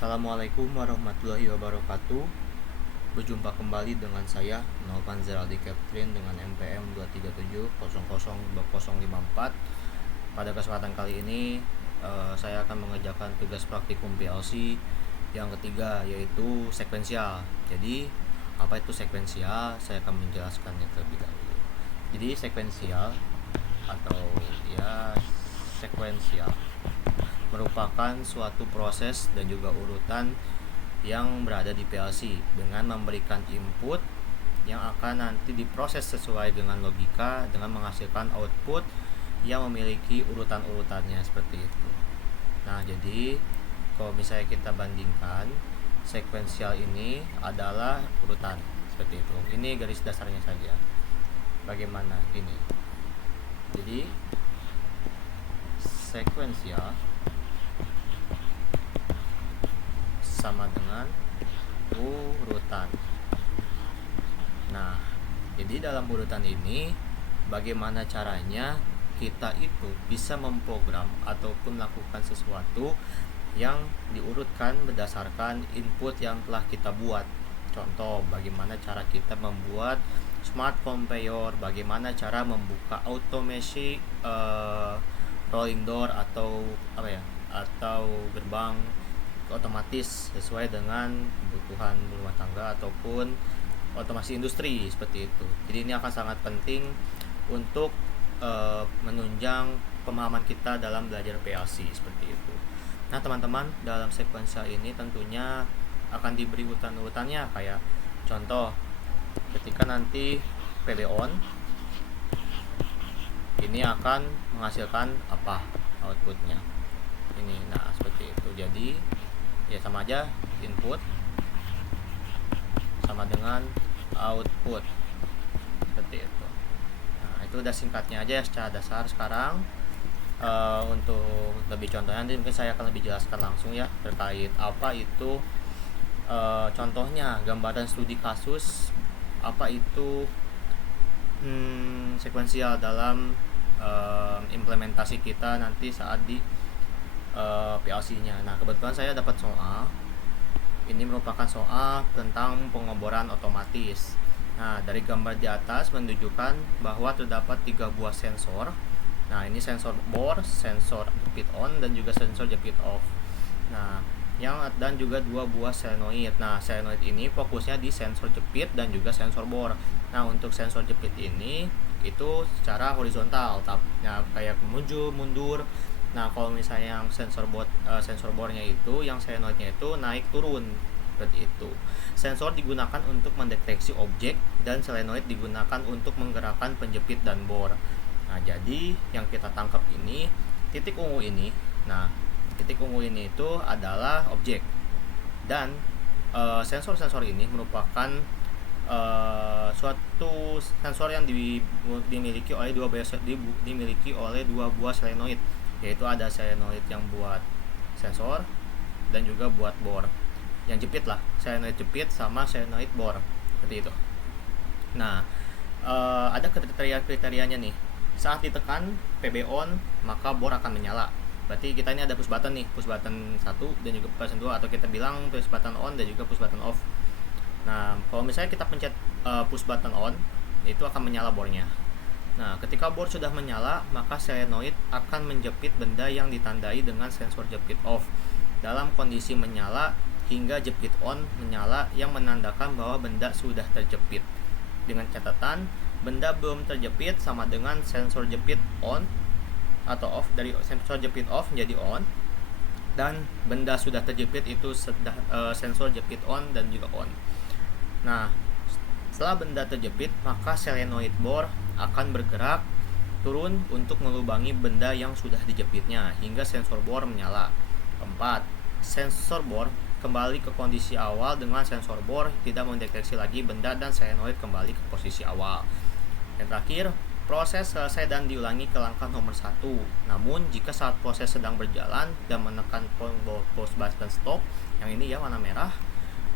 Assalamualaikum warahmatullahi wabarakatuh. Berjumpa kembali dengan saya Novan Zeraldi Captain dengan NPM 237002054. Pada kesempatan kali ini saya akan mengerjakan tugas praktikum PLC yang ketiga, yaitu sekuensial. Jadi apa itu sekuensial? Saya akan menjelaskannya terlebih dahulu. Jadi sekuensial atau sekuensial merupakan suatu proses dan juga urutan yang berada di PLC dengan memberikan input yang akan nanti diproses sesuai dengan logika dengan menghasilkan output yang memiliki urutan-urutannya seperti itu. Nah, jadi kalau misalnya kita bandingkan, sekuensial ini adalah urutan seperti itu. Ini garis dasarnya saja. Bagaimana ini? Jadi sekuensial sama dengan urutan. Nah, jadi dalam urutan ini bagaimana caranya kita itu bisa memprogram ataupun melakukan sesuatu yang diurutkan berdasarkan input yang telah kita buat. Contoh, bagaimana cara kita membuat smart conveyor, bagaimana cara membuka automasi rolling door atau gerbang otomatis sesuai dengan kebutuhan rumah tangga ataupun otomasi industri seperti itu. Jadi ini akan sangat penting untuk menunjang pemahaman kita dalam belajar PLC seperti itu. Nah, teman-teman, dalam sekuensial ini tentunya akan diberi urutan-urutannya, kayak contoh ketika nanti PB on ini akan menghasilkan apa outputnya ini. Nah, seperti itu. Jadi ya sama aja, input sama dengan output seperti itu. Nah, itu udah singkatnya aja ya secara dasar. Sekarang untuk lebih contohnya nanti mungkin saya akan lebih jelaskan langsung ya terkait apa itu contohnya, gambaran studi kasus apa itu sekuensial dalam implementasi kita nanti saat di PLC-nya. Nah, kebetulan saya dapat soal. Ini merupakan soal tentang pengeboran otomatis. Nah, dari gambar di atas menunjukkan bahwa terdapat 3 buah sensor. Nah, ini sensor bor, sensor jepit on, dan juga sensor jepit off. Nah, dan juga 2 buah solenoid. Nah, solenoid ini fokusnya di sensor jepit dan juga sensor bor. Nah, untuk sensor jepit ini itu secara horizontal, kayak maju mundur. Nah, kalau misalnya yang sensor bornya itu, yang solenoidnya itu naik turun seperti itu. Sensor digunakan untuk mendeteksi objek dan solenoid digunakan untuk menggerakkan penjepit dan bor. Nah, jadi yang kita tangkap ini titik ungu ini. Nah, titik ungu ini itu adalah objek, dan sensor-sensor ini merupakan suatu sensor yang dimiliki oleh dua buah solenoid, yaitu ada solenoid yang buat sensor dan juga buat bor, yang jepit lah, solenoid jepit sama solenoid bor seperti itu. Nah, ada kriteria-kriterianya nih. Saat ditekan PB on, maka bor akan menyala. Berarti kita ini ada push button nih, push button 1 dan juga push button 2, atau kita bilang push button on dan juga push button off. Nah, kalau misalnya kita pencet push button on, itu akan menyala bornya. Nah, ketika bor sudah menyala, maka solenoid akan menjepit benda yang ditandai dengan sensor jepit off dalam kondisi menyala hingga jepit on menyala yang menandakan bahwa benda sudah terjepit. Dengan catatan, benda belum terjepit sama dengan sensor jepit on atau off, dari sensor jepit off menjadi on, dan benda sudah terjepit itu sensor jepit on dan juga on. Nah, setelah benda terjepit, maka solenoid bor akan bergerak turun untuk melubangi benda yang sudah dijepitnya hingga sensor bor menyala. Keempat, sensor bor kembali ke kondisi awal dengan sensor bor tidak mendeteksi lagi benda dan solenoid kembali ke posisi awal. Yang terakhir, proses selesai dan diulangi ke langkah nomor 1. Namun, jika saat proses sedang berjalan dan menekan pause button stop, yang ini ya warna merah,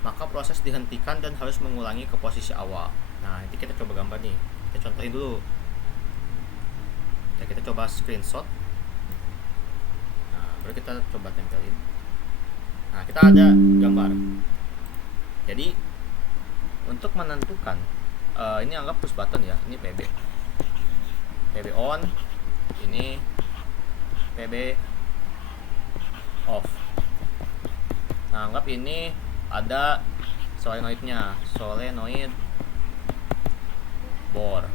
maka proses dihentikan dan harus mengulangi ke posisi awal. Nah, ini kita coba gambar nih. Kita contohin dulu. Ya, kita coba screenshot. Nah, baru kita coba tempelin. Nah, kita ada gambar. Jadi untuk menentukan ini anggap push button ya, ini PB on, ini PB off. Nah, anggap ini ada solenoidnya, solenoid bore,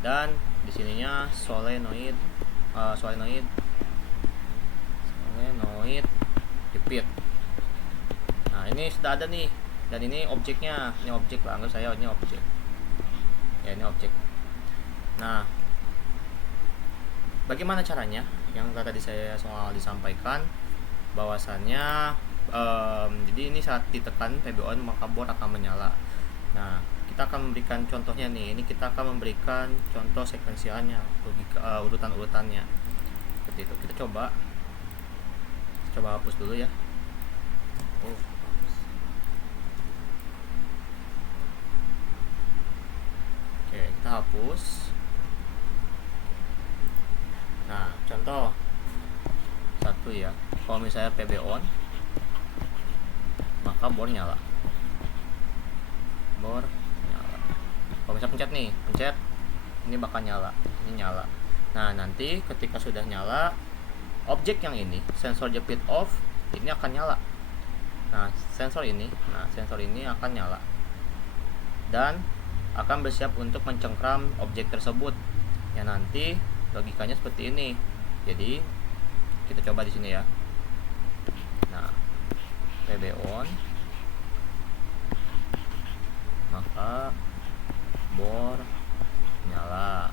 dan di sininya solenoid jepit. Nah, ini sudah ada nih, dan ini objeknya, ini objek lah, anggap saya ini objek ya, ini objek. Nah, bagaimana caranya? Yang tadi saya soal disampaikan bahwasannya jadi ini saat ditekan PB on maka bor akan menyala. Nah, kita akan memberikan contohnya nih. Ini kita akan memberikan contoh sekuensialnya, urutan-urutannya seperti itu. Kita coba hapus dulu ya. Oke, kita hapus. Nah, contoh satu ya, kalau misalnya PB on maka bor nyala. Kalau misalnya pencet ini bakal nyala, ini nyala. Nah, nanti ketika sudah nyala, objek yang ini, sensor jepit off, ini akan nyala. Nah, sensor ini akan nyala dan akan bersiap untuk mencengkram objek tersebut. Ya, nanti logikanya seperti ini. Jadi kita coba di sini ya. Nah, PB on maka bor nyala.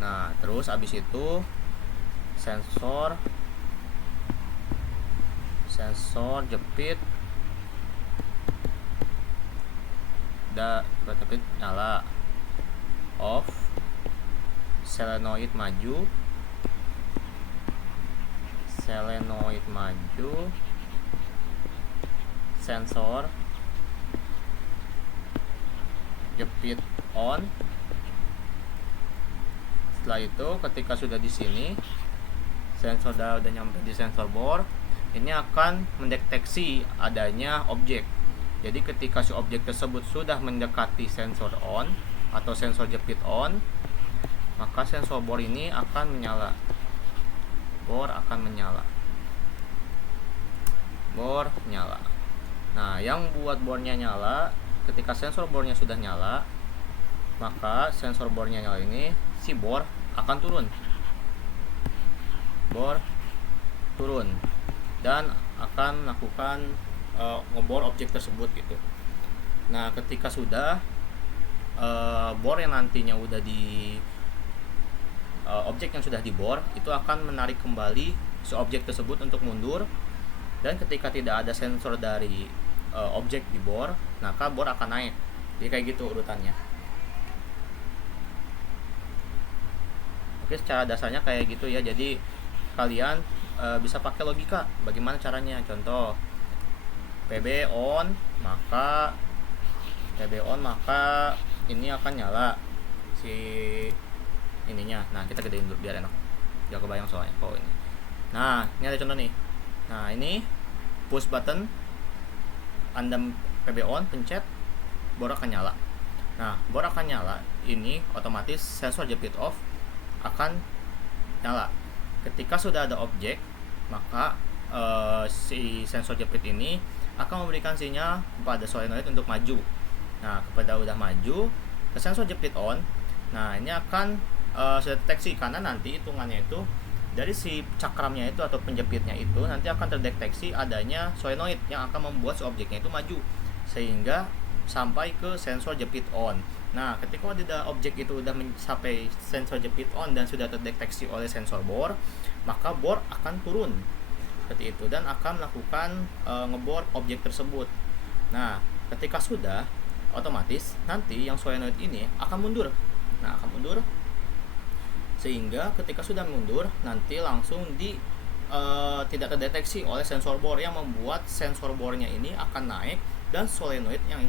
Nah, terus abis itu sensor jepit nyala, off, solenoid maju, sensor jepit on. Setelah itu ketika sudah di sini, sensor udah nyampe di sensor bor, ini akan mendeteksi adanya objek. Jadi ketika si objek tersebut sudah mendekati sensor on atau sensor jepit on, maka sensor bor ini akan menyala. Bor nyala. Nah, yang buat bornya nyala, ketika sensor bornya sudah nyala, maka sensor bornya nyala ini, si bor akan turun. Dan akan melakukan ngebor objek tersebut gitu. Nah, ketika sudah bor yang nantinya udah di objek yang sudah dibor itu akan menarik kembali si objek tersebut untuk mundur, dan ketika tidak ada sensor dari objek di bor, maka bor akan naik. Jadi kayak gitu urutannya. Oke, secara dasarnya kayak gitu ya. Jadi kalian bisa pakai logika bagaimana caranya. Contoh, PB on maka ini akan nyala si ininya. Nah, kita gedein dulu biar enak, biar kebayang soalnya. Ini. Nah, ini ada contoh nih. Nah, ini push button, Anda PB on, pencet, bor akan nyala. Nah, bor akan nyala, ini otomatis sensor jepit off akan nyala. Ketika sudah ada objek, maka si sensor jepit ini akan memberikan sinyal kepada solenoid untuk maju. Nah, kepada udah maju ke sensor jepit on, nah ini akan sudah deteksi, karena nanti hitungannya itu dari si cakramnya itu atau penjepitnya itu nanti akan terdeteksi adanya solenoid yang akan membuat si objeknya itu maju sehingga sampai ke sensor jepit on. Nah, ketika ada objek itu udah sampai sensor jepit on dan sudah terdeteksi oleh sensor bor, maka bor akan turun seperti itu dan akan melakukan ngebor objek tersebut. Nah, ketika sudah, otomatis nanti yang solenoid ini akan mundur. Nah, akan mundur sehingga ketika sudah mundur nanti langsung tidak terdeteksi oleh sensor bor yang membuat sensor bornya ini akan naik dan solenoid yang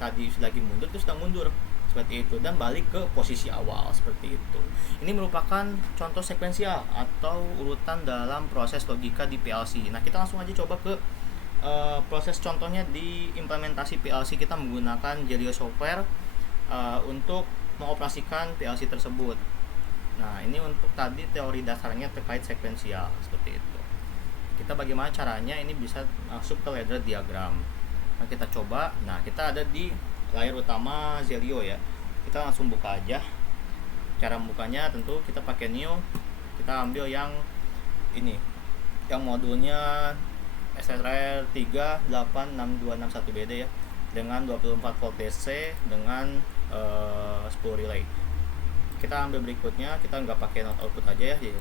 tadi lagi mundur itu sedang mundur. seperti itu, dan balik ke posisi awal seperti itu. Ini merupakan contoh sekuensial atau urutan dalam proses logika di PLC. Nah, kita langsung aja coba ke proses contohnya di implementasi PLC. Kita menggunakan Zelio software untuk mengoperasikan PLC tersebut. Nah, ini untuk tadi teori dasarnya terkait sekuensial seperti itu. Kita bagaimana caranya ini bisa masuk ke ladder diagram. Nah, kita coba. Nah, kita ada di layar utama Zelio ya. Kita langsung buka aja. Cara membukanya tentu kita pakai new. Kita ambil yang ini, yang modulnya SSR 3866261BD ya, dengan 24 volt DC dengan 10 relay. Kita ambil berikutnya, kita nggak pakai not output aja ya, jadi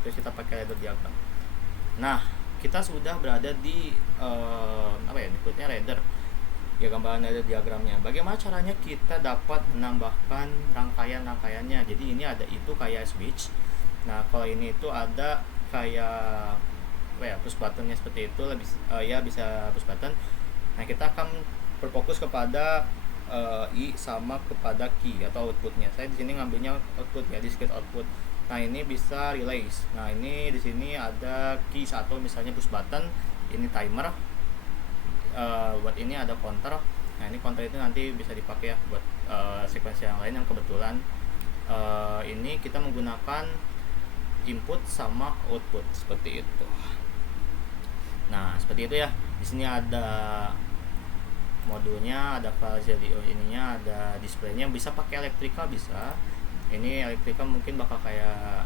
terus kita pakai ladder diagram. Nah, kita sudah berada di berikutnya ladder ya, gambaran ladder diagramnya. Bagaimana caranya kita dapat menambahkan rangkaian-rangkaiannya? Jadi ini ada itu kayak switch. Nah, kalau ini itu ada kayak push buttonnya seperti itu, lebih bisa push button. Nah, kita akan berfokus kepada I sama kepada key atau outputnya. Saya di sini ngambilnya output ya, discrete output. Nah, ini bisa relays. Nah, ini di sini ada key satu misalnya push button, ini timer. Buat ini ada counter. Nah, ini counter itu nanti bisa dipakai ya buat sekuensi yang lain yang kebetulan ini kita menggunakan input sama output seperti itu. Nah, seperti itu ya. Di sini ada modulnya, ada file Zelio ininya, ada displaynya, bisa pakai elektrika bisa. Ini elektrika mungkin bakal kayak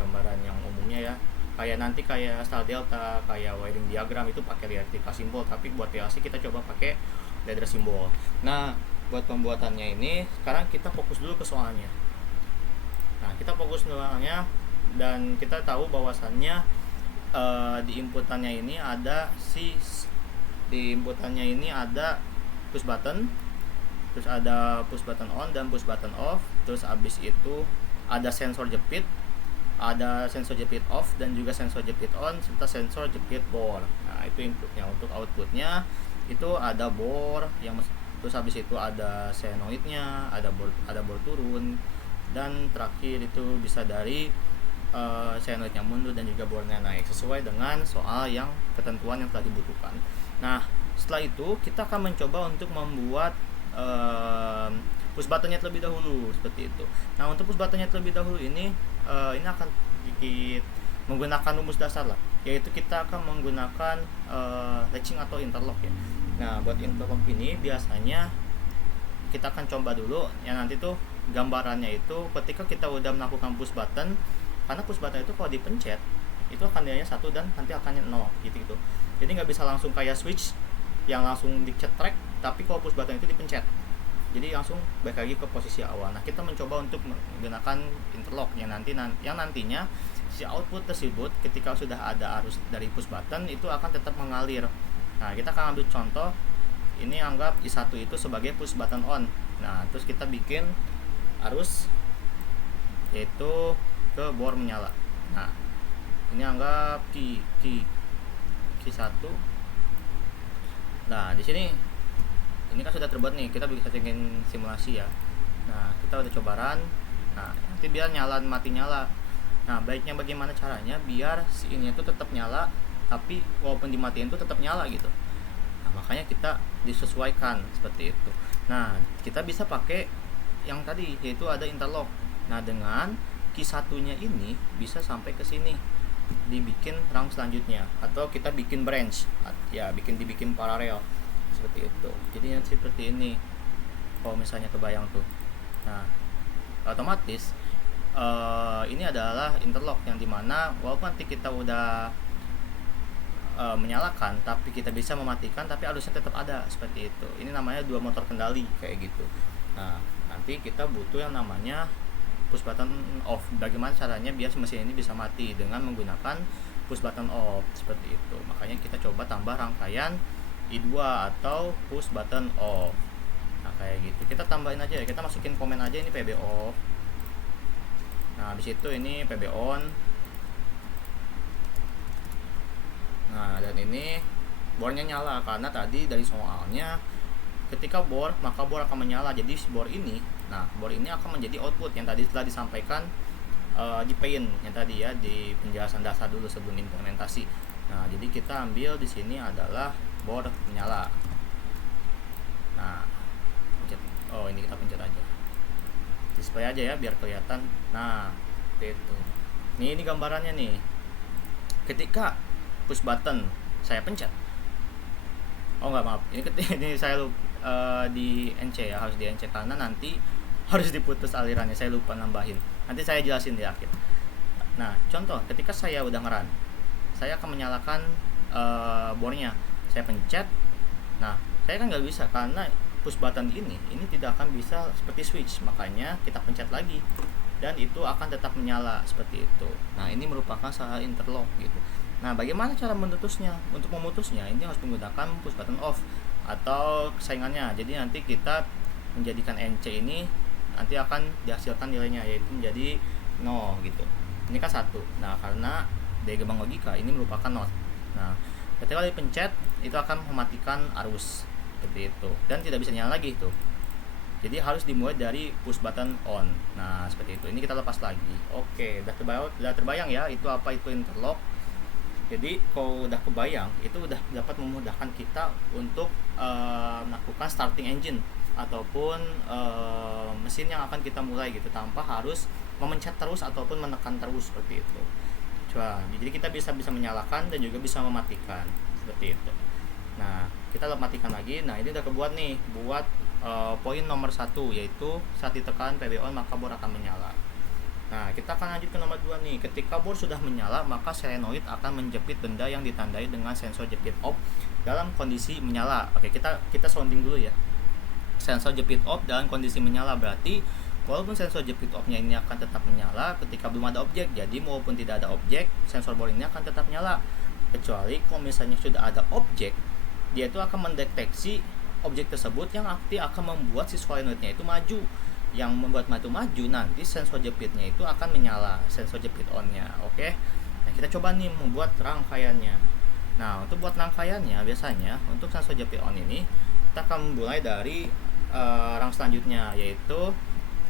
gambaran yang umumnya ya. Kayak nanti kayak star delta, kayak wiring diagram itu pakai elektrika simbol, tapi buat PLC kita coba pakai ladder simbol. Nah, buat pembuatannya ini sekarang kita fokus dulu ke soalnya. Nah, kita fokus soalnya dan kita tahu bahwasannya di inputannya ini ada push button, terus ada push button on dan push button off, terus abis itu ada sensor jepit, ada sensor jepit off dan juga sensor jepit on serta sensor jepit bore. Nah, itu inputnya. Untuk outputnya itu ada bore yang terus habis itu ada senoidnya, ada bore turun, dan terakhir itu bisa dari senoidnya mundur dan juga bore-nya naik sesuai dengan soal yang ketentuan yang telah dibutuhkan. Nah, setelah itu kita akan mencoba untuk membuat push buttonnya terlebih dahulu seperti itu. Nah, untuk push buttonnya terlebih dahulu ini akan sedikit menggunakan rumus dasar lah, yaitu kita akan menggunakan latching atau interlock ya. Nah, buat interlock ini biasanya kita akan coba dulu ya, nanti tuh gambarannya itu ketika kita udah melakukan push button, karena push button itu kalau dipencet itu akan nilainya 1 dan nanti akan 0 gitu. Jadi nggak bisa langsung kayak switch yang langsung dicetrek, tapi kalau push button itu dipencet jadi langsung balik lagi ke posisi awal. Nah, kita mencoba untuk menggunakan interlock yang nantinya si output tersebut ketika sudah ada arus dari push button itu akan tetap mengalir. Nah, kita akan ambil contoh ini, anggap I1 itu sebagai push button on. Nah, terus kita bikin arus yaitu ke bore menyala. Nah, ini anggap Q1. Nah, di sini ini kan sudah terbuat nih, kita bisa bikin simulasi ya. Nah, kita udah coba run. Nah, nanti biar mati nyala. Nah, baiknya bagaimana caranya biar si ini itu tetap nyala, tapi walaupun dimatiin itu tetap nyala gitu. Nah, makanya kita disesuaikan seperti itu. Nah, kita bisa pakai yang tadi yaitu ada interlock. Nah, dengan Q1-nya ini bisa sampai ke sini dibikin rang selanjutnya, atau kita bikin branch ya, dibikin paralel seperti itu. Jadi seperti ini kalau misalnya kebayang tuh. Nah, otomatis ini adalah interlock yang dimana walaupun nanti kita udah menyalakan, tapi kita bisa mematikan, tapi arusnya tetap ada seperti itu. Ini namanya dua motor kendali kayak gitu. Nah, nanti kita butuh yang namanya push button off. Bagaimana caranya biar mesin ini bisa mati dengan menggunakan push button off seperti itu. Makanya kita coba tambah rangkaian I2 atau push button off. Nah, kayak gitu. Kita tambahin aja ya. Kita masukin komen aja ini PB off. Nah, habis itu ini PB on. Nah, dan ini bornya nyala karena tadi dari soalnya ketika bor, maka bor akan menyala. Jadi bor ini Nah, bor ini akan menjadi output yang tadi telah disampaikan di paint yang tadi ya, di penjelasan dasar dulu sebelum implementasi. Nah, jadi kita ambil di sini adalah bor menyala. Nah, pencet. Oh, ini kita pencet aja. Display aja ya biar kelihatan. Nah, itu. Ini gambarannya nih. Ketika push button saya pencet. Oh enggak, maaf. Ini saya lupa di NC ya, harus di NC karena nanti harus diputus alirannya. Saya lupa nambahin. Nanti saya jelasin di akhir. Nah, contoh ketika saya udah ngeran, saya akan menyalakan bornya. Saya pencet. Nah, saya kan nggak bisa karena push button ini tidak akan bisa seperti switch. Makanya kita pencet lagi dan itu akan tetap menyala seperti itu. Nah, ini merupakan salah interlock gitu. Nah, bagaimana cara memutusnya? Untuk memutusnya ini harus menggunakan push button off atau saingannya. Jadi nanti kita menjadikan NC ini nanti akan dihasilkan nilainya yaitu menjadi 0 gitu. Ini kan 1. Nah, karena dari gerbang logika ini merupakan not. Nah, ketika dipencet itu akan mematikan arus seperti itu dan tidak bisa nyala lagi itu. Jadi harus dimulai dari push button on. Nah, seperti itu. Ini kita lepas lagi. Oke, udah terbayang ya itu apa itu interlock. Jadi kalau udah kebayang, itu udah dapat memudahkan kita untuk melakukan starting engine ataupun mesin yang akan kita mulai gitu tanpa harus memencet terus ataupun menekan terus seperti itu. Jadi kita bisa menyalakan dan juga bisa mematikan seperti itu. Nah, kita matikan lagi. Nah, ini udah kebuat nih buat poin nomor 1 yaitu saat ditekan PB on maka bor akan menyala. Nah, kita akan lanjut ke nomor 2 nih. Ketika bor sudah menyala, maka solenoid akan menjepit benda yang ditandai dengan sensor jepit off dalam kondisi menyala. Oke, kita sounding dulu ya. Sensor jepit off dalam kondisi menyala berarti walaupun sensor jepit off-nya ini akan tetap menyala ketika belum ada objek. Jadi walaupun tidak ada objek, sensor bor ini akan tetap nyala. Kecuali kalau misalnya sudah ada objek, dia itu akan mendeteksi objek tersebut yang akan membuat si solenoidnya itu maju. Yang membuat maju nanti sensor jepitnya itu akan menyala, sensor jepit on-nya. Oke. Nah, kita coba nih membuat rangkaiannya. Nah, untuk buat rangkaiannya biasanya untuk sensor jepit on ini kita akan mulai dari rang selanjutnya yaitu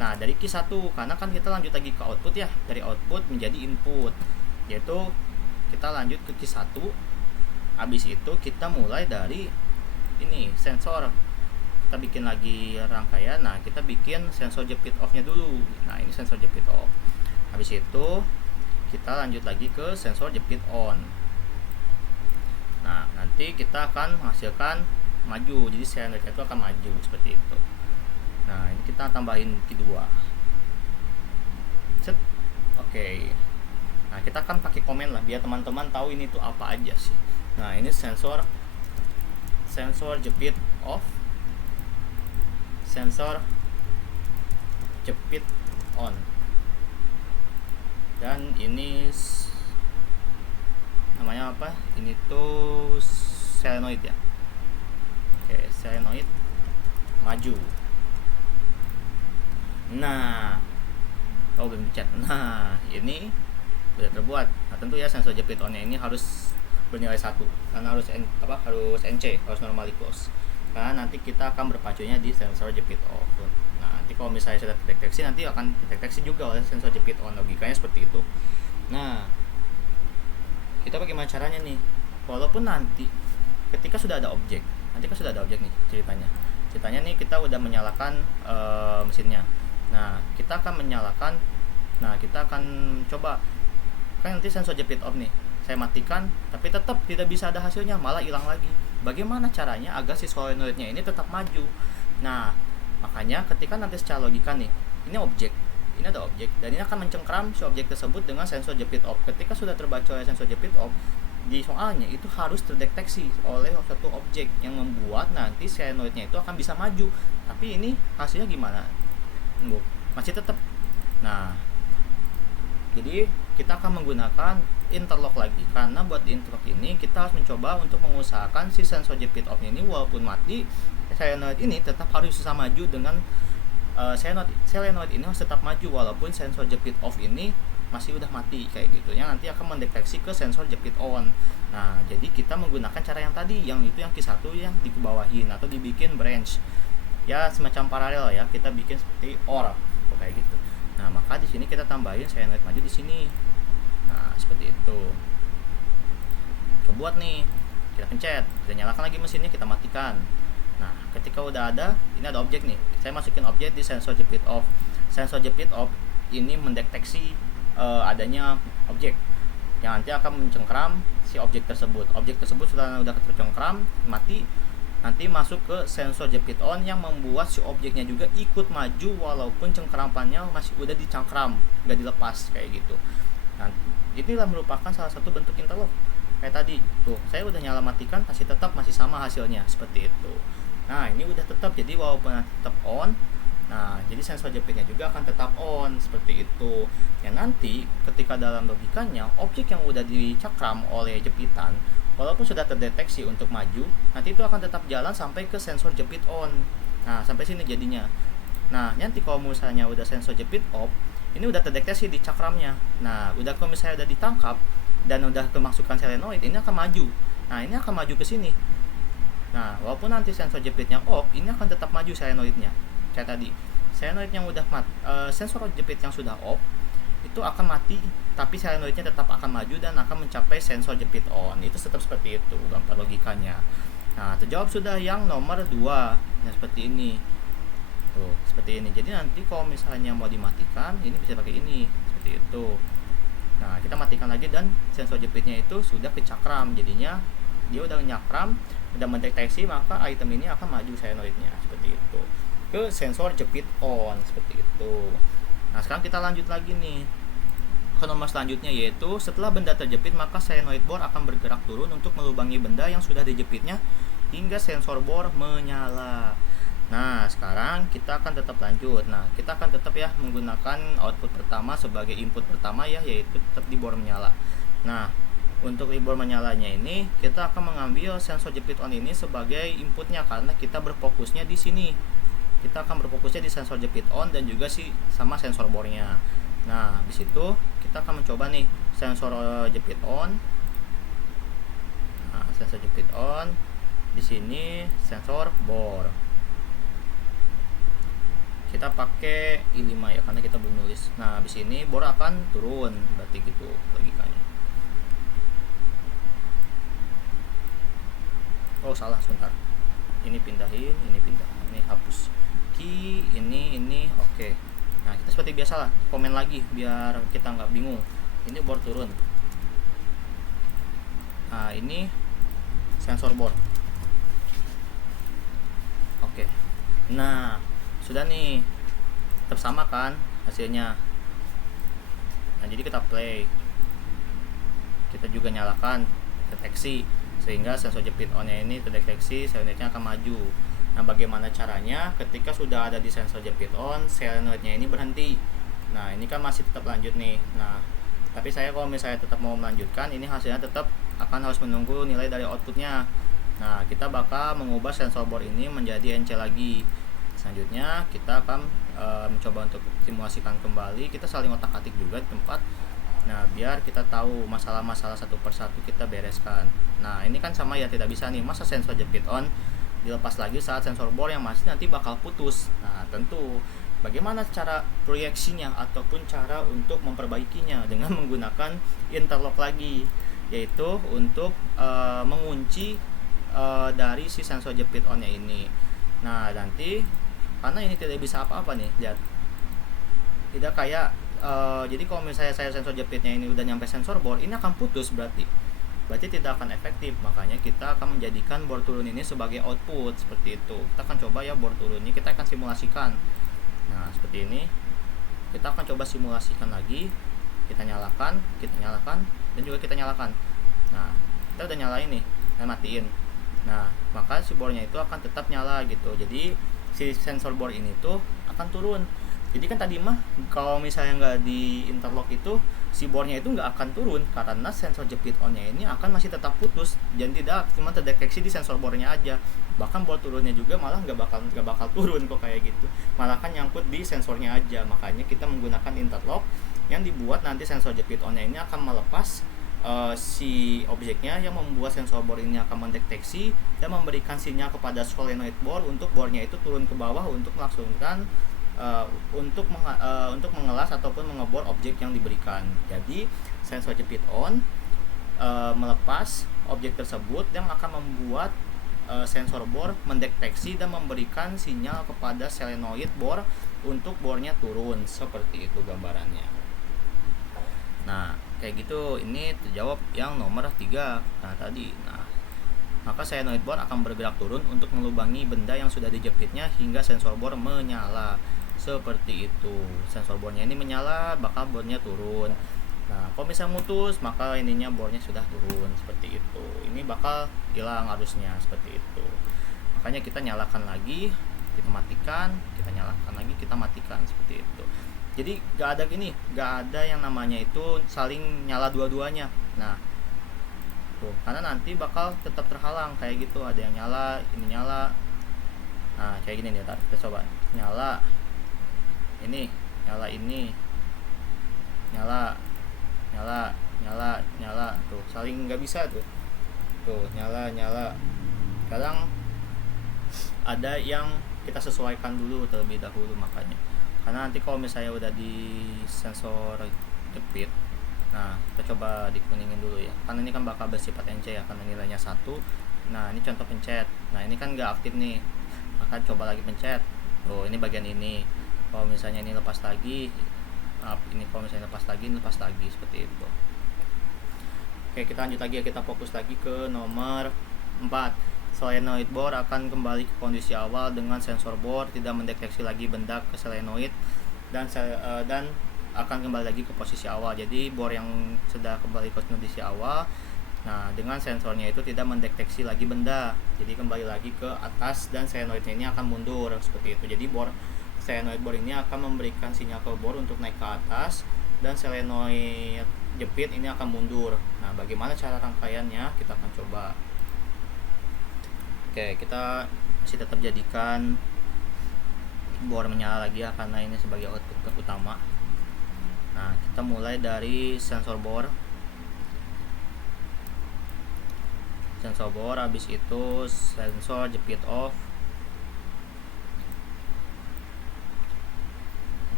dari key 1 karena kan kita lanjut lagi ke output ya, dari output menjadi input. Yaitu kita lanjut ke key 1. Habis itu kita mulai dari ini sensor. Kita bikin lagi rangkaian. Nah, kita bikin sensor jepit off-nya dulu. Nah, ini sensor jepit off. Habis itu kita lanjut lagi ke sensor jepit on. Nah, nanti kita akan menghasilkan maju. Jadi solenoid itu akan maju seperti itu. Nah, ini kita tambahin key 2. Set. Oke. Nah, kita akan pakai komen lah biar teman-teman tahu ini tuh apa aja sih. Nah, ini sensor jepit off, sensor jepit on, dan ini namanya apa? Ini tuh solenoid ya. Oke, solenoid maju. Nah, belum chat. Nah, ini udah terbuat. Nah, tentu ya sensor jepit on-nya ini harus bernilai 1 karena harus NC, harus normally close. Karena nanti kita akan berpacunya di sensor jepit off. Nah, nanti kalau misalnya sudah terdeteksi nanti akan terdeteksi juga oleh sensor jepit on, logikanya seperti itu. Nah, kita bagaimana caranya nih? Walaupun nanti ketika sudah ada objek, nih ceritanya nih kita udah menyalakan mesinnya. Nah, kita akan menyalakan. Nah, kita akan coba kan nanti sensor jepit off nih. Saya matikan, tapi tetap tidak bisa ada hasilnya, malah hilang lagi. Bagaimana caranya agar si solenoidnya ini tetap maju? Nah, makanya ketika nanti secara logika nih, ini ada objek, dan ini akan mencengkram si objek tersebut dengan sensor jepit off. Ketika sudah terbaca oleh sensor jepit off, di soalnya itu harus terdeteksi oleh satu objek yang membuat nanti solenoidnya itu akan bisa maju. Tapi ini hasilnya gimana? Masih tetap. Nah, jadi kita akan menggunakan interlock lagi karena buat interlock ini kita harus mencoba untuk mengusahakan si sensor jepit off ini walaupun mati, solenoid ini tetap harus bisa maju dengan solenoid ini harus tetap maju walaupun sensor jepit off ini masih udah mati kayak gitu yang nanti akan mendeteksi ke sensor jepit on. Nah, jadi kita menggunakan cara yang tadi yang key 1 yang dikebawahin atau dibikin branch. ya semacam paralel ya, kita bikin seperti OR kayak gitu. Nah, maka di sini kita tambahin solenoid maju di sini. Nah, seperti itu. Kita buat nih, kita pencet, kita nyalakan lagi mesinnya, kita matikan. Nah, ketika udah ada, ini ada objek nih. Saya masukin objek di sensor jepit off. Sensor jepit off ini mendeteksi adanya objek yang nanti akan mencengkram si objek tersebut. Objek tersebut sudah tercengkram, mati. Nanti masuk ke sensor jepit on yang membuat si objeknya juga ikut maju walaupun cengkramannya masih udah dicengkram, nggak dilepas kayak gitu. Nah, inilah merupakan salah satu bentuk interlock. Kayak tadi tuh, saya udah nyala matikan, masih sama hasilnya seperti itu. Nah, ini udah tetap, jadi walaupun tetap on, nah jadi sensor jepitnya juga akan tetap on seperti itu. Yang nanti ketika dalam logikanya objek yang udah dicakram oleh jepitan, walaupun sudah terdeteksi untuk maju, nanti itu akan tetap jalan sampai ke sensor jepit on. Nah, sampai sini jadinya. Nah, nanti kalau misalnya udah sensor jepit off, ini udah terdeteksi di cakramnya. Nah, udah kalau misalnya udah ditangkap dan udah kemasukan solenoid, ini akan maju. Nah, ini akan maju ke sini. Nah, walaupun nanti sensor jepitnya off, ini akan tetap maju solenoidnya. Kayak tadi, solenoid yang udah sensor jepit yang sudah off itu akan mati, tapi solenoidnya tetap akan maju dan akan mencapai sensor jepit on. Itu tetap seperti itu gampang logikanya. Nah, terjawab sudah yang nomor 2. Nah, seperti ini. Tuh, seperti ini. Jadi nanti kalau misalnya mau dimatikan, ini bisa pakai ini, seperti itu. Nah, kita matikan lagi dan sensor jepitnya itu sudah kecakram. Jadinya dia udah nyakram, udah mendeteksi, maka item ini akan maju solenoidnya seperti itu ke sensor jepit on seperti itu. Nah, sekarang kita lanjut lagi nih ke nomor selanjutnya, yaitu setelah benda terjepit maka solenoid bore akan bergerak turun untuk melubangi benda yang sudah dijepitnya hingga sensor bore menyala. Nah, sekarang kita akan tetap lanjut. Nah, kita akan tetap ya menggunakan output pertama sebagai input pertama ya, yaitu tetap di bore menyala. Nah, untuk di bore menyalanya ini kita akan mengambil sensor jepit on ini sebagai inputnya karena kita berfokusnya di sini. Kita akan berfokusnya di sensor jepit on dan juga sama sensor bore-nya. Nah, di situ kita akan mencoba nih sensor jepit on. Nah, sensor jepit on. Di sini sensor bore. Kita pakai I5 ya karena kita belum nulis. Nah, di sini bore akan turun, berarti gitu logikanya. Oh, salah, sebentar. Ini pindahin, ini pindah. Ini hapus. Ini oke. Nah, kita seperti biasa lah, komen lagi biar kita nggak bingung. Ini bore turun. Nah, ini sensor bore. Oke. Nah, sudah nih, tetap sama kan hasilnya. Nah, jadi kita play, kita juga nyalakan deteksi sehingga sensor jepit on-nya ini terdeteksi, solenoidnya akan maju. Nah, bagaimana caranya ketika sudah ada di sensor jepit on, solenoidnya ini berhenti. Nah, ini kan masih tetap lanjut nih. Nah, tapi saya kalau misalnya tetap mau melanjutkan, ini hasilnya tetap akan harus menunggu nilai dari outputnya. Nah, kita bakal mengubah sensor bore ini menjadi NC lagi. Selanjutnya kita akan mencoba untuk simulasikan kembali. Kita saling otak-atik juga di tempat. Nah, biar kita tahu masalah-masalah satu persatu kita bereskan. Nah, ini kan sama ya, tidak bisa nih masa sensor jepit on dilepas lagi saat sensor bore yang masih nanti bakal putus. Nah, tentu bagaimana cara proyeksinya ataupun cara untuk memperbaikinya dengan menggunakan interlock lagi, yaitu untuk mengunci dari si sensor jepit on-nya ini. Nah, nanti karena ini tidak bisa apa-apa nih, lihat. Tidak kayak jadi kalau misalnya saya sensor jepitnya ini udah nyampe sensor bore, ini akan putus berarti tidak akan efektif. Makanya kita akan menjadikan bore turun ini sebagai output seperti itu. Kita akan coba ya bore turunnya, kita akan simulasikan. Nah, seperti ini. Kita akan coba simulasikan lagi. Kita nyalakan, dan juga kita nyalakan. Nah, kita udah nyalain nih, dan matiin. Nah, maka si bore-nya itu akan tetap nyala gitu. Jadi si sensor bore ini tuh akan turun. Jadi kan tadi mah kalau misalnya nggak di interlock itu si bore-nya itu nggak akan turun karena sensor jepit on-nya ini akan masih tetap putus dan tidak cuma terdeteksi di sensor bore-nya aja. Bahkan bore turunnya juga malah nggak bakal turun kok kayak gitu. Malah kan nyangkut di sensornya aja. Makanya kita menggunakan interlock yang dibuat nanti sensor jepit on-nya ini akan melepas si objeknya yang membuat sensor bor ini akan mendeteksi dan memberikan sinyal kepada solenoid bor untuk bornya itu turun ke bawah untuk melangsungkan untuk mengelas ataupun mengebor objek yang diberikan. Jadi sensor jepit on melepas objek tersebut yang akan membuat sensor bor mendeteksi dan memberikan sinyal kepada solenoid bor untuk bornya turun. Seperti itu gambarannya. Nah, kayak gitu. Ini terjawab yang nomor 3. Nah, tadi. Nah, maka solenoid bor akan bergerak turun untuk melubangi benda yang sudah dijepitnya hingga sensor bor menyala. Seperti itu. Sensor bornya ini menyala, bakal bornya turun. Nah, kalau misalnya mutus, maka ininya bornya sudah turun. Seperti itu. Ini bakal hilang arusnya. Seperti itu. Makanya kita nyalakan lagi, kita matikan, kita nyalakan lagi, kita matikan. Seperti itu. Jadi gak ada yang namanya itu saling nyala dua-duanya. Nah, tuh, karena nanti bakal tetap terhalang kayak gitu. Ada yang nyala, ini nyala. Nah, kayak gini nih, kita coba nyala. Ini nyala, ini nyala, nyala. Tuh, saling nggak bisa tuh. Tuh, nyala. Kadang ada yang kita sesuaikan dulu terlebih dahulu, makanya. Karena nanti kalau misalnya udah di sensor jepit, nah kita coba dikuningin dulu ya, karena ini kan bakal bersifat NC ya, karena nilainya 1. Nah, ini contoh pencet. Nah, ini kan nggak aktif nih, maka coba lagi pencet. Tuh, ini bagian ini. Kalau misalnya ini lepas lagi, ini kalau misalnya lepas lagi seperti itu. Oke, kita lanjut lagi ya, kita fokus lagi ke nomor 4. Solenoid bor akan kembali ke kondisi awal dengan sensor bor tidak mendeteksi lagi benda ke solenoid dan akan kembali lagi ke posisi awal. Jadi bor yang sudah kembali ke kondisi awal, nah dengan sensornya itu tidak mendeteksi lagi benda, jadi kembali lagi ke atas dan solenoidnya ini akan mundur seperti itu. Jadi solenoid bor ini akan memberikan sinyal ke bor untuk naik ke atas dan solenoid jepit ini akan mundur. Nah, bagaimana cara rangkaiannya? Kita akan coba. Oke, kita masih tetap jadikan bor menyala lagi ya, karena ini sebagai output utama. Nah, kita mulai dari sensor bor. Habis itu sensor jepit off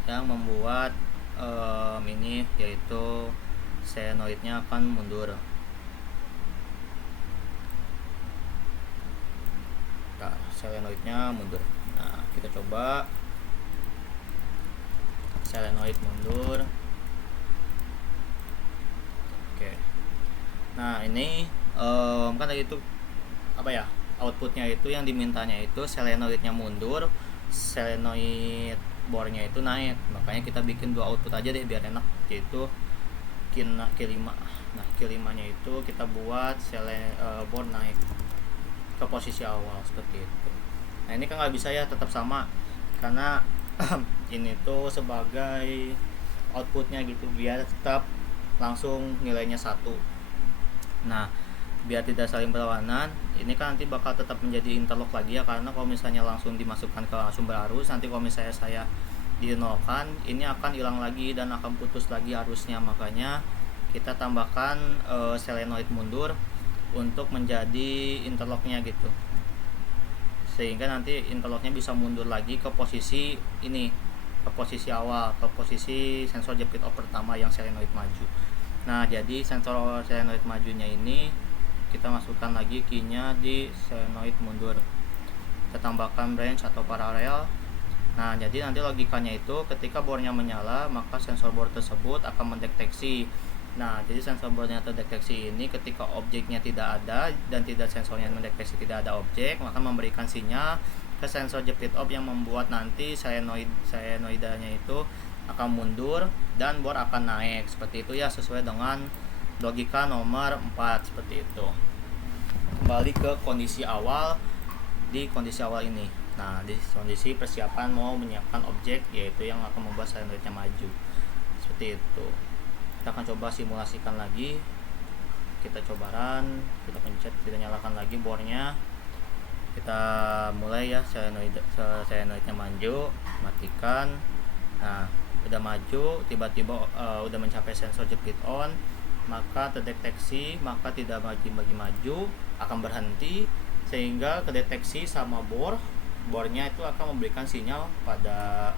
yang membuat ini yaitu solenoidnya akan mundur. Nah, solenoidnya mundur. Nah, kita coba solenoid mundur. Oke. Nah, ini kan tadi itu apa ya, outputnya itu yang dimintanya itu solenoidnya mundur, solenoid bornya itu naik. Makanya kita bikin 2 output aja deh biar enak, yaitu Q5. Nah, Q5 nya itu kita buat bor naik ke posisi awal seperti itu. Nah, ini kan nggak bisa ya, tetap sama karena ini tuh sebagai outputnya gitu, biar tetap langsung nilainya 1. Nah, biar tidak saling berlawanan, ini kan nanti bakal tetap menjadi interlock lagi ya, karena kalau misalnya langsung dimasukkan ke sumber arus, nanti kalau misalnya saya dinolkan, ini akan hilang lagi dan akan putus lagi arusnya. Makanya kita tambahkan solenoid mundur untuk menjadi interlocknya gitu, sehingga nanti interlocknya bisa mundur lagi ke posisi ini, ke posisi awal, ke posisi sensor jepit off pertama yang solenoid maju. Nah, jadi sensor solenoid majunya ini kita masukkan lagi key-nya di solenoid mundur, kita tambahkan branch atau paralel. Nah, jadi nanti logikanya itu ketika bornya menyala, maka sensor bor tersebut akan mendeteksi. Nah, jadi sensor bornya terdeteksi ini ketika objeknya tidak ada dan tidak sensornya mendeteksi tidak ada objek, maka memberikan sinyal ke sensor jepit off yang membuat nanti solenoidanya itu akan mundur dan bor akan naik. Seperti itu ya, sesuai dengan logika nomor 4 seperti itu. Kembali ke kondisi awal di kondisi awal ini. Nah, di kondisi persiapan mau menyiapkan objek, yaitu yang akan membuat solenoidnya maju. Seperti itu. Kita akan coba simulasikan lagi. Kita coba run, kita pencet, kita nyalakan lagi bornya. Kita mulai ya, solenoidnya maju, matikan. Nah, udah maju, tiba-tiba udah mencapai sensor jepit on. maka terdeteksi, maka tidak maju, akan berhenti, sehingga kedeteksi sama bornya itu akan memberikan sinyal pada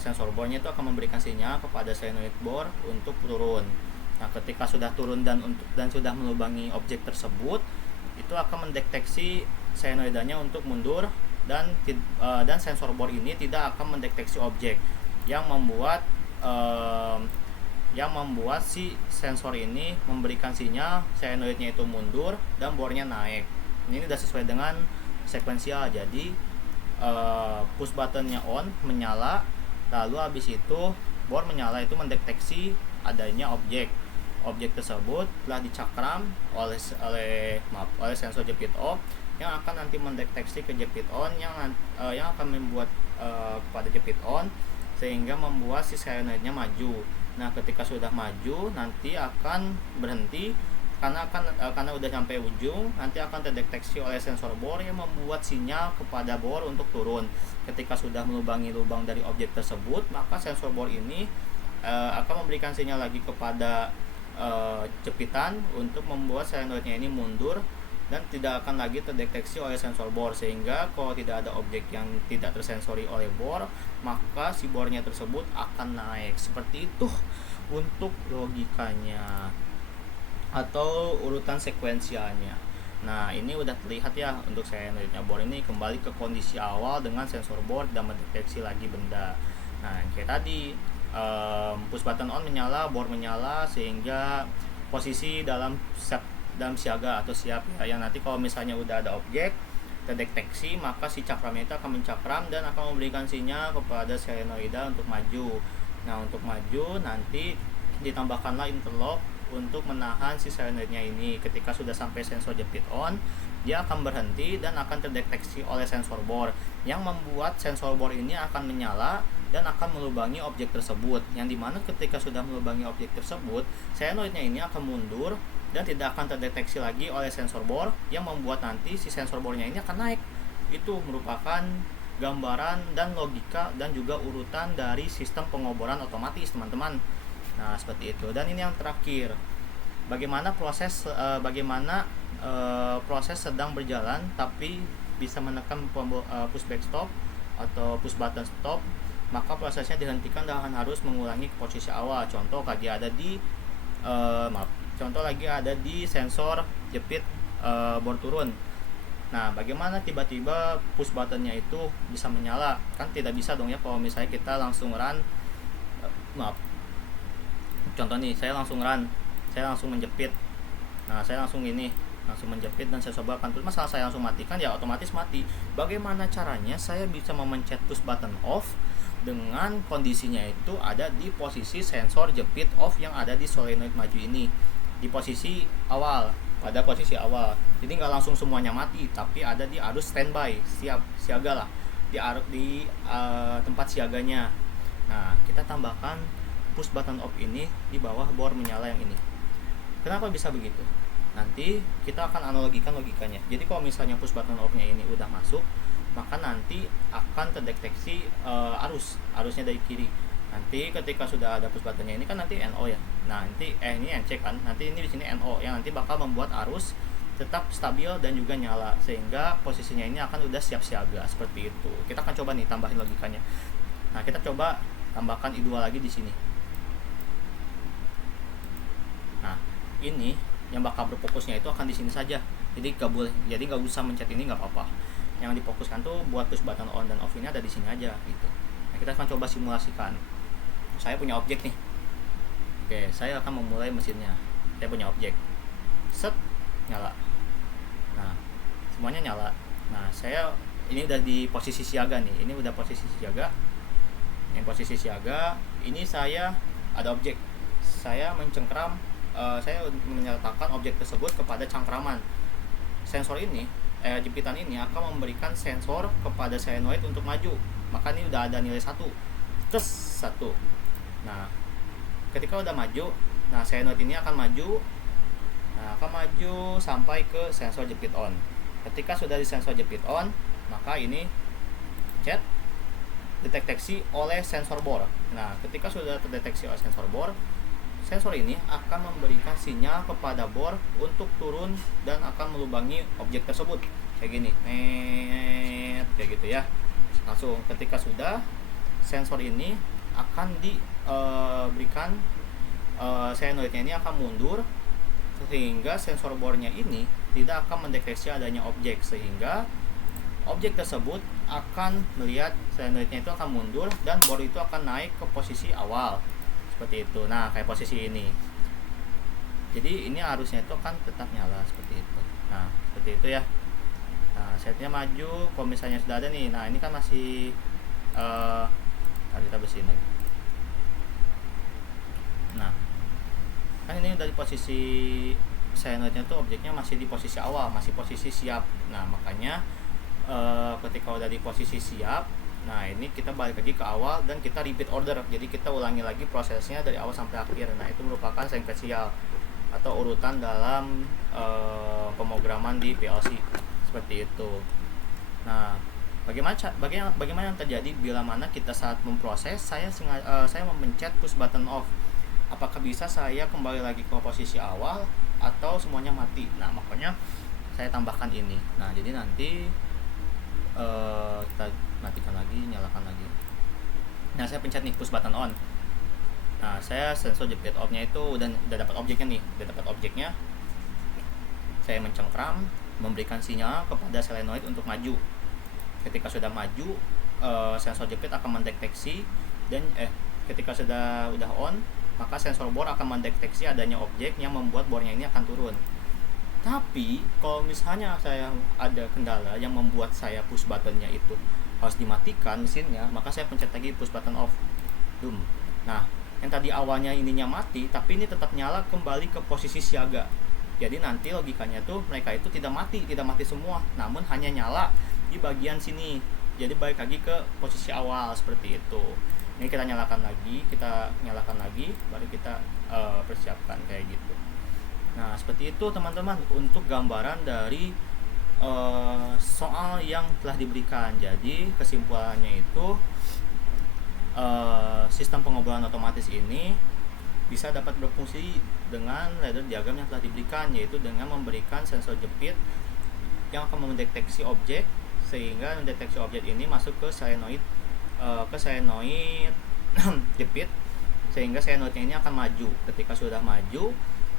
sensor bornya itu akan memberikan sinyal kepada solenoid bor untuk turun. Nah, ketika sudah turun dan sudah melubangi objek tersebut, itu akan mendeteksi solenoidanya untuk mundur, dan sensor bor ini tidak akan mendeteksi objek yang membuat si sensor ini memberikan sinyal solenoidnya itu mundur dan bornya naik. Ini sudah sesuai dengan sekuensial. Jadi push buttonnya on, menyala, lalu habis itu bor menyala, itu mendeteksi adanya objek tersebut telah dicakram oleh sensor jepit off, yang akan nanti mendeteksi ke jepit on, yang akan membuat kepada jepit on, sehingga membuat si solenoidnya maju. Nah, ketika sudah maju nanti akan berhenti karena udah sampai ujung, nanti akan terdeteksi oleh sensor bor yang membuat sinyal kepada bor untuk turun. Ketika sudah melubangi lubang dari objek tersebut, maka sensor bor ini akan memberikan sinyal lagi kepada jepitan untuk membuat solenoidnya ini mundur dan tidak akan lagi terdeteksi oleh sensor bor, sehingga kalau tidak ada objek yang tidak tersensori oleh bor, maka si bornya tersebut akan naik. Seperti itu untuk logikanya atau urutan sekuensialnya. Nah, ini udah terlihat ya untuk solenoidnya bor ini kembali ke kondisi awal dengan sensor bor dan mendeteksi lagi benda. Nah, kayak tadi push button on menyala, bor menyala, sehingga posisi dalam siaga atau siap ya, yang nanti kalau misalnya udah ada objek terdeteksi, maka si cakramnya itu akan mencakram dan akan memberikan sinyal kepada solenoida untuk maju. Nah, untuk maju nanti ditambahkanlah interlock untuk menahan si solenoidnya ini. Ketika sudah sampai sensor jepit on, dia akan berhenti dan akan terdeteksi oleh sensor bor, yang membuat sensor bor ini akan menyala dan akan melubangi objek tersebut, yang dimana ketika sudah melubangi objek tersebut, solenoidnya ini akan mundur dan tidak akan terdeteksi lagi oleh sensor bor, yang membuat nanti si sensor bornya ini akan naik. Itu merupakan gambaran dan logika dan juga urutan dari sistem pengoboran otomatis, teman-teman. Nah, seperti itu. Dan ini yang terakhir, bagaimana proses sedang berjalan tapi bisa menekan pushback stop atau push button stop, maka prosesnya dihentikan dan harus mengulangi ke posisi awal. Contoh lagi ada di sensor jepit bor turun. Nah, bagaimana tiba-tiba push buttonnya itu bisa menyala? Kan tidak bisa dong ya kalau misalnya kita langsung run. Contoh nih, saya langsung menjepit. Nah, saya langsung menjepit dan saya coba akan turun. Masalah saya langsung matikan, ya otomatis mati. Bagaimana caranya saya bisa memencet push button off dengan kondisinya itu ada di posisi sensor jepit off yang ada di solenoid maju ini, di posisi awal, pada posisi awal. Jadi nggak langsung semuanya mati, tapi ada di arus standby, siaga lah, di tempat siaganya. Nah, kita tambahkan push button off ini di bawah bor menyala yang ini. Kenapa bisa begitu? Nanti kita akan analogikan logikanya. Jadi kalau misalnya push button off-nya ini udah masuk, maka nanti akan terdeteksi arusnya dari kiri. Nanti ketika sudah ada push buttonnya ini kan nanti NO ya. Nah, nanti ini NC kan. Nanti ini di sini NO yang nanti bakal membuat arus tetap stabil dan juga nyala, sehingga posisinya ini akan udah siap siaga seperti itu. Kita akan coba nih tambahin logikanya. Nah, kita coba tambahkan I2 lagi di sini. Nah, ini yang bakal berfokusnya itu akan di sini saja. Jadi nggak usah mencet ini, nggak apa-apa. Yang difokuskan tuh buat push button on dan off ini ada di sini aja gitu. Nah, kita akan coba simulasikan. Saya punya objek nih. Oke, saya akan memulai mesinnya. Saya punya objek. Set, nyala. Nah, semuanya nyala. Nah, ini udah di posisi siaga nih. Ini udah posisi siaga. Yang posisi siaga, ini saya ada objek. Saya mencengkram, saya menyertakan objek tersebut kepada cangkraman. Sensor ini, jepitan ini akan memberikan sensor kepada solenoid untuk maju. Maka ini udah ada nilai 1. Terus 1. Nah, ketika udah maju, nah solenoid ini akan maju. Nah, akan maju sampai ke sensor jepit on. Ketika sudah di sensor jepit on, maka ini deteksi oleh sensor bor. Nah, ketika sudah terdeteksi oleh sensor bor, sensor ini akan memberikan sinyal kepada bor untuk turun dan akan melubangi objek tersebut kayak gini, kayak gitu ya. Langsung ketika sudah, sensor ini akan diberikan solenoidnya ini akan mundur sehingga sensor bornya ini tidak akan mendeteksi adanya objek, sehingga objek tersebut akan melihat solenoidnya itu akan mundur dan bor itu akan naik ke posisi awal seperti itu. Nah, kayak posisi ini. Jadi ini arusnya itu akan tetap nyala seperti itu. Nah, seperti itu ya. Nah, setnya maju. Kalau misalnya sudah ada nih, nah ini kan masih kita bersihin lagi. Nah, kan ini dari posisi solenoidnya tuh objeknya masih di posisi awal, masih posisi siap. Nah, makanya ketika udah di posisi siap, nah ini kita balik lagi ke awal dan kita repeat order. Jadi kita ulangi lagi prosesnya dari awal sampai akhir. Nah, itu merupakan sekvensial atau urutan dalam pemrograman di PLC seperti itu. Nah, bagaimana yang terjadi bila mana kita saat memproses saya memencet push button off? Apakah bisa saya kembali lagi ke posisi awal atau semuanya mati? Nah, makanya saya tambahkan ini. Nah, jadi nanti kita matikan lagi, nyalakan lagi. Nah, saya pencet nih push button on. Nah, saya sensor jepit off-nya itu udah dapat objeknya nih, Saya mencengkram, memberikan sinyal kepada solenoid untuk maju. Ketika sudah maju, sensor jepit akan mendeteksi dan ketika udah on, maka sensor bor akan mendeteksi adanya objek yang membuat bornya ini akan turun. Tapi kalau misalnya saya ada kendala yang membuat saya push buttonnya itu harus dimatikan mesinnya, maka saya pencet lagi push button off. Nah, yang tadi awalnya ininya mati, tapi ini tetap nyala kembali ke posisi siaga. Jadi nanti logikanya tuh mereka itu tidak mati semua, namun hanya nyala di bagian sini. Jadi balik lagi ke posisi awal seperti itu. Ini kita nyalakan lagi, baru kita persiapkan kayak gitu. Nah, seperti itu teman-teman untuk gambaran dari soal yang telah diberikan. Jadi kesimpulannya itu sistem pengobrolan otomatis ini bisa dapat berfungsi dengan ladder diagram yang telah diberikan, yaitu dengan memberikan sensor jepit yang akan mendeteksi objek, sehingga mendeteksi objek ini masuk ke solenoid jepit, sehingga solenoidnya ini akan maju. Ketika sudah maju,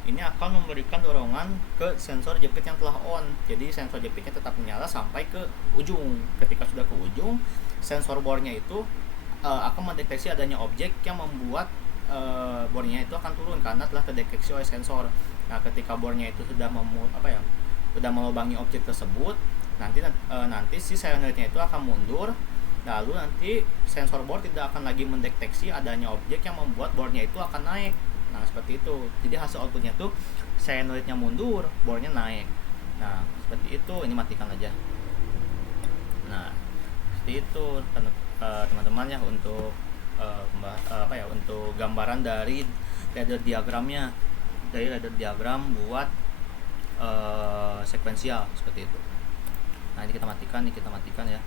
ini akan memberikan dorongan ke sensor jepit yang telah on. Jadi sensor jepitnya tetap menyala sampai ke ujung. Ketika sudah ke ujung, sensor bornya itu akan mendeteksi adanya objek yang membuat bornya itu akan turun karena telah terdeteksi oleh sensor. Nah, ketika bornya itu sudah melubangi objek tersebut, nanti si solenoidnya itu akan mundur. Lalu nanti sensor bor tidak akan lagi mendeteksi adanya objek yang membuat bornya itu akan naik. Nah, seperti itu. Jadi hasil outputnya tuh solenoidnya mundur, bornya naik. Nah, seperti itu. Ini matikan aja. Nah, seperti itu teman-teman ya untuk untuk gambaran dari ladder diagramnya, dari ladder diagram buat sekuensial seperti itu. Nah, ini kita matikan ya.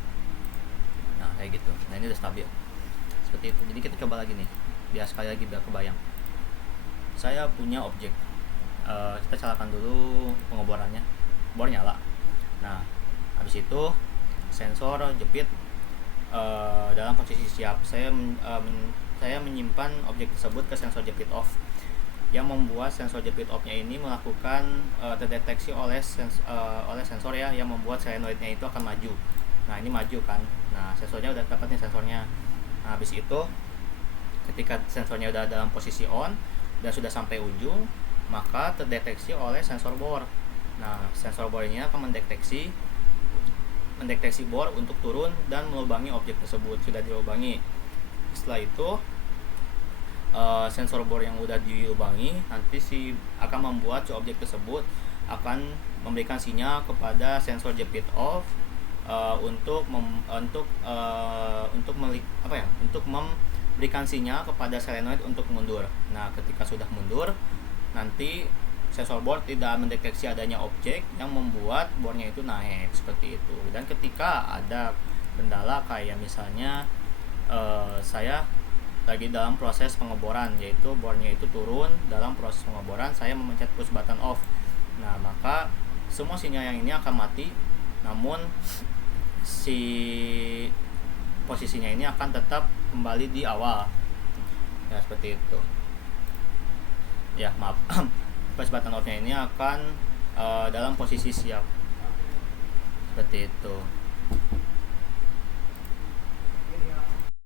Nah, kayak gitu. Nah, ini udah stabil seperti itu. Jadi kita coba lagi nih, biar sekali lagi biar kebayang. Saya punya objek, kita nyalakan dulu pengoborannya, bor nyala. Nah, habis itu sensor jepit dalam posisi siap. Saya menyimpan objek tersebut ke sensor jepit off, yang membuat sensor jepit off-nya ini melakukan terdeteksi oleh sensor ya, yang membuat solenoidnya itu akan maju. Nah, ini maju kan. Nah, sensornya udah dapat nih sensornya. Nah, habis itu ketika sensornya udah dalam posisi on dan sudah sampai ujung, maka terdeteksi oleh sensor bor. Nah, sensor bor ini akan mendeteksi bor untuk turun dan melubangi objek tersebut. Sudah dilubangi. Setelah itu sensor bor yang udah dilubangi nanti akan membuat si objek tersebut akan memberikan sinyal kepada sensor jepit off untuk memberikan sinyal kepada solenoid untuk mundur. Nah, ketika sudah mundur, nanti sensor bor tidak mendeteksi adanya objek yang membuat bornya itu naik seperti itu. Dan ketika ada kendala kayak misalnya saya lagi dalam proses pengeboran, yaitu bornya itu turun. Dalam proses pengeboran saya memencet push button off. Nah, maka semua sinyal yang ini akan mati, namun si posisinya ini akan tetap kembali di awal. Ya, seperti itu. Ya, maaf. Push button off-nya ini akan dalam posisi siap. Seperti itu.